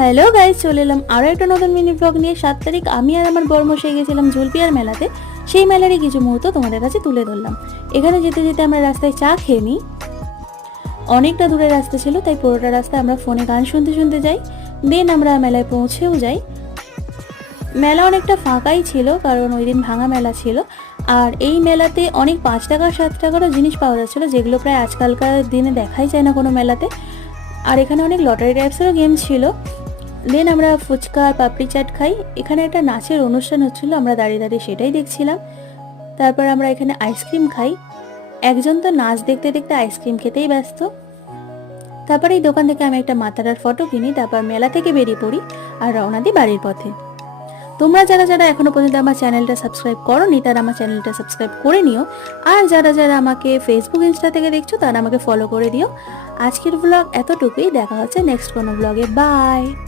Hello guys, চলে এলাম আরও একটা নতুন মিনি ব্লগ নিয়ে। 7 তারিখ আমি আর আমার বর্মশাই গেছিলাম ঝুলপিয়ার মেলাতে। সেই মেলারই কিছু মুহূর্ত তোমাদের কাছে তুলে ধরলাম। এখানে যেতে যেতে আমরা রাস্তায় চা খেয়ে নিই। অনেকটা দূরের রাস্তা ছিল, তাই পুরোটা রাস্তা আমরা ফোনে গান শুনতে শুনতে যাই। দেন আমরা মেলায় পৌঁছেও যাই। মেলা অনেকটা ফাঁকাই ছিল, কারণ ওই দিন ভাঙা মেলা ছিল। আর এই মেলাতে অনেক 5 টাকা 7 টাকারও জিনিস পাওয়া যাচ্ছিলো, যেগুলো প্রায় আজকালকার দিনে দেখাই যায় না কোনো মেলাতে। আর এখানে অনেক লটারি টাইপসেরও গেম ছিল। দেন আমরা ফুচকা আর পাপড়ি চাট খাই। এখানে একটা নাচের অনুষ্ঠান হচ্ছিল, আমরা দাঁড়িয়ে দাঁড়িয়ে সেটাই দেখছিলাম। তারপর আমরা এখানে আইসক্রিম খাই। একজন তো নাচ দেখতে দেখতে আইসক্রিম খেতেই ব্যস্ত। তারপর এই দোকান থেকে আমি একটা মাতারার ফটো কিনি, তারপর মেলা থেকে বেরিয়ে পড়ি আর রওনা দিই বাড়ির পথে। তোমরা যারা যারা এখনো পর্যন্ত আমার চ্যানেলটা সাবস্ক্রাইব করোনি, তারা আমার চ্যানেলটা সাবস্ক্রাইব করে নিও। আর যারা যারা আমাকে ফেসবুক ইনস্টা থেকে দেখছো, তারা আমাকে ফলো করে দিও। আজকের ব্লগ এতটুকুই, দেখা হচ্ছে নেক্সট কোনো ব্লগে। বাই।